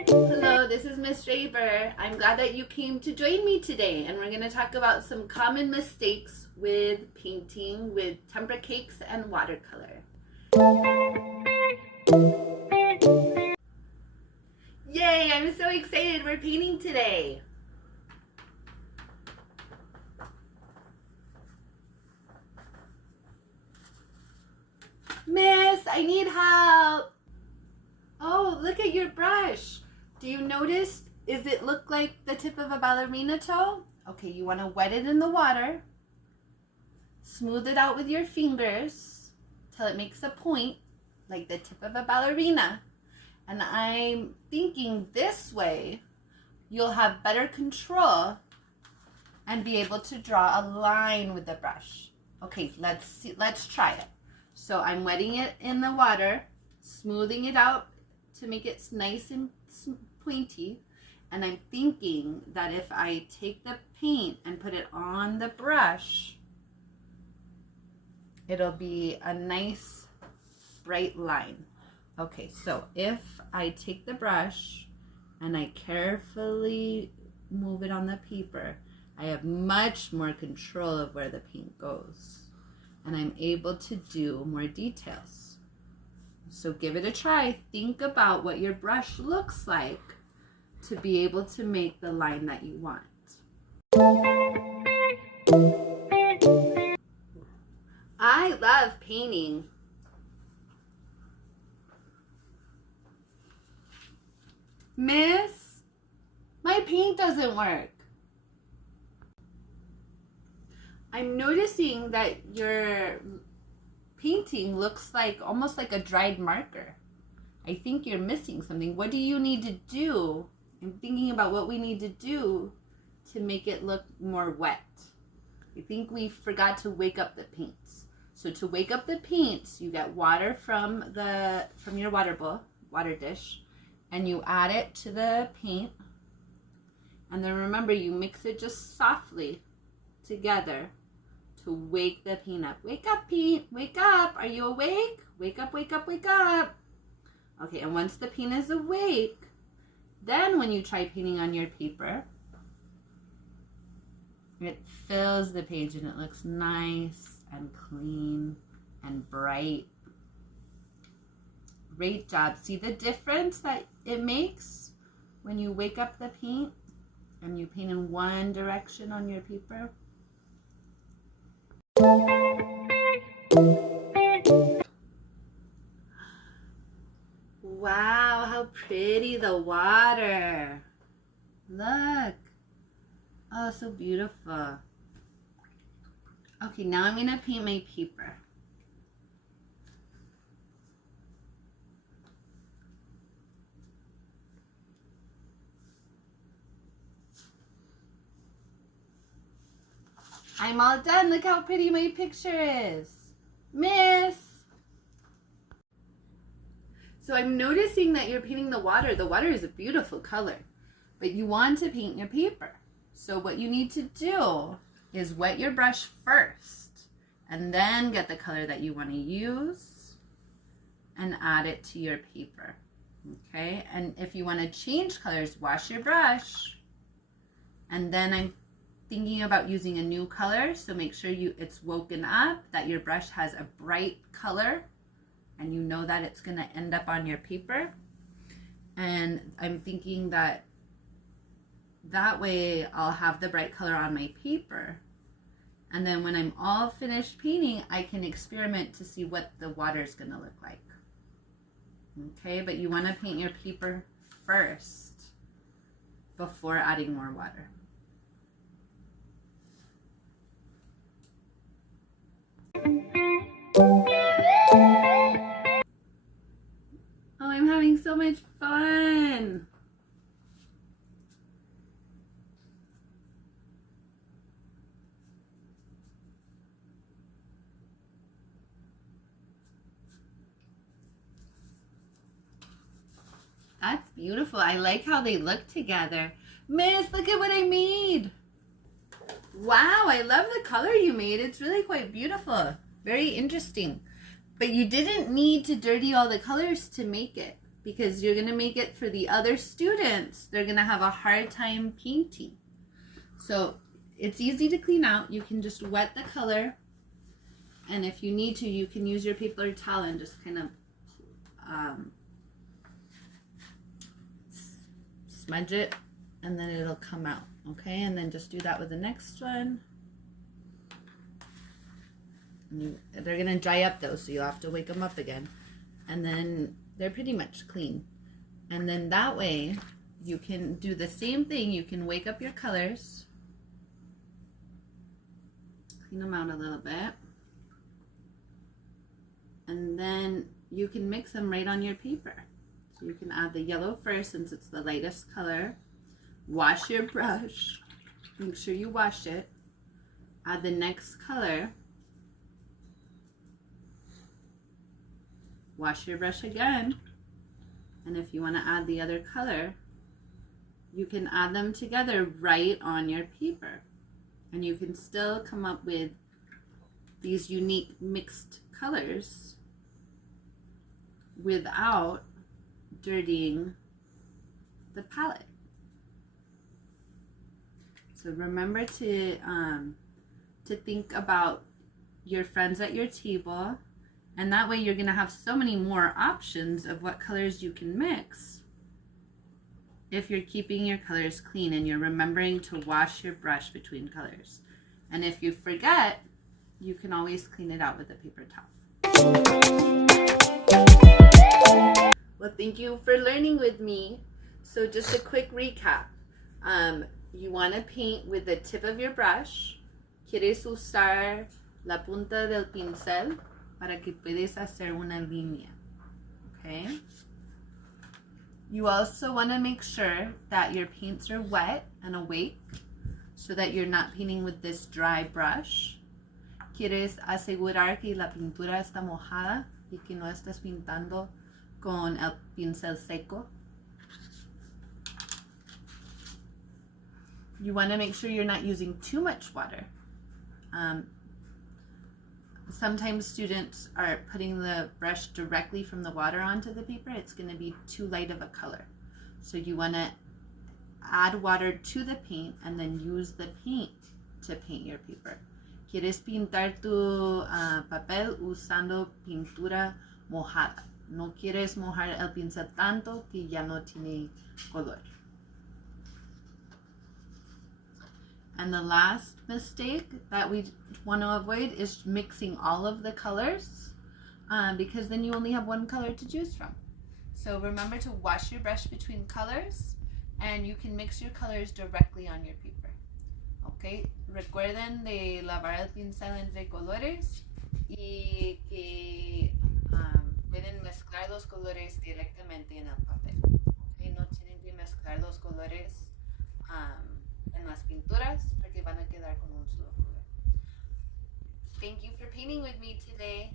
Hello, this is Miss Draper. I'm glad that you came to join me today, and we're going to talk about some common mistakes with painting with tempera cakes and watercolor. Yay, I'm so excited we're painting today. Miss, I need help. Oh, look at your brush. Do you notice, does it look like the tip of a ballerina toe? Okay, you want to wet it in the water. Smooth it out with your fingers till it makes a point, like the tip of a ballerina. And I'm thinking this way, you'll have better control and be able to draw a line with the brush. Okay, let's try it. So I'm wetting it in the water, smoothing it out to make it nice and pointy. And I'm thinking that if I take the paint and put it on the brush, it'll be a nice bright line. Okay, so if I take the brush and I carefully move it on the paper, I have much more control of where the paint goes, and I'm able to do more details. So give it a try. Think about what your brush looks like to be able to make the line that you want. I love painting. Miss, my paint doesn't work. I'm noticing that your painting looks like almost like a dried marker. I think you're missing something. What do you need to do? I'm thinking about what we need to do to make it look more wet. I think we forgot to wake up the paints. So to wake up the paints, you get water from your water dish, and you add it to the paint. And then remember, you mix it just softly together to wake the paint up. Wake up, paint. Wake up. Are you awake? Wake up, wake up, wake up. Okay, and once the paint is awake, then when you try painting on your paper, it fills the page and it looks nice and clean and bright. Great job. See the difference that it makes when you wake up the paint and you paint in one direction on your paper? Wow, how pretty the water. Look. Oh, so beautiful. Okay, now I'm going to paint my paper. I'm all done. Look how pretty my picture is. Miss! So I'm noticing that you're painting the water. The water is a beautiful color, but you want to paint your paper. So what you need to do is wet your brush first and then get the color that you want to use and add it to your paper. Okay, and if you want to change colors, wash your brush. And then I'm thinking about using a new color, so make sure it's woken up, that your brush has a bright color, and you know that it's going to end up on your paper. And I'm thinking that way I'll have the bright color on my paper, and then when I'm all finished painting, I can experiment to see what the water is going to look like. Okay, but you want to paint your paper first before adding more water. Oh, I'm having so much fun. That's beautiful. I like how they look together. Miss, look at what I made. Wow, I love the color you made. It's really quite beautiful. Very interesting. But you didn't need to dirty all the colors to make it, because you're going to make it for the other students. They're going to have a hard time painting. So it's easy to clean out. You can just wet the color, and if you need to, you can use your paper towel and just kind of smudge it, and then it'll come out. Okay, and then just do that with the next one. They're going to dry up though, so you'll have to wake them up again. And then they're pretty much clean. And then that way you can do the same thing. You can wake up your colors, clean them out a little bit, and then you can mix them right on your paper. So you can add the yellow first, since it's the lightest color. Wash your brush. Make sure you wash it. Add the next color. Wash your brush again, and if you want to add the other color, you can add them together right on your paper, and you can still come up with these unique mixed colors without dirtying the palette. So remember to think about your friends at your table. And that way you're going to have so many more options of what colors you can mix if you're keeping your colors clean and you're remembering to wash your brush between colors. And if you forget, you can always clean it out with a paper towel. Well, thank you for learning with me. So just a quick recap. You want to paint with the tip of your brush. Quieres usar la punta del pincel para que puedas hacer una línea, okay? You also want to make sure that your paints are wet and awake so that you're not painting with this dry brush. Quieres asegurar que la pintura está mojada y que no estás pintando con el pincel seco. You want to make sure you're not using too much water. Sometimes students are putting the brush directly from the water onto the paper. It's going to be too light of a color. So you want to add water to the paint and then use the paint to paint your paper. Quieres pintar tu papel usando pintura mojada. No quieres mojar el pincel tanto que ya no tiene color. And the last mistake that we want to avoid is mixing all of the colors, because then you only have one color to choose from. So remember to wash your brush between colors, and you can mix your colors directly on your paper. Okay, recuerden de lavar el pincel entre colores y que pueden mezclar los colores directamente en el papel. Okay, no tienen que mezclar los colores en las pinturas porque van a quedar con un solo color. Thank you for painting with me today.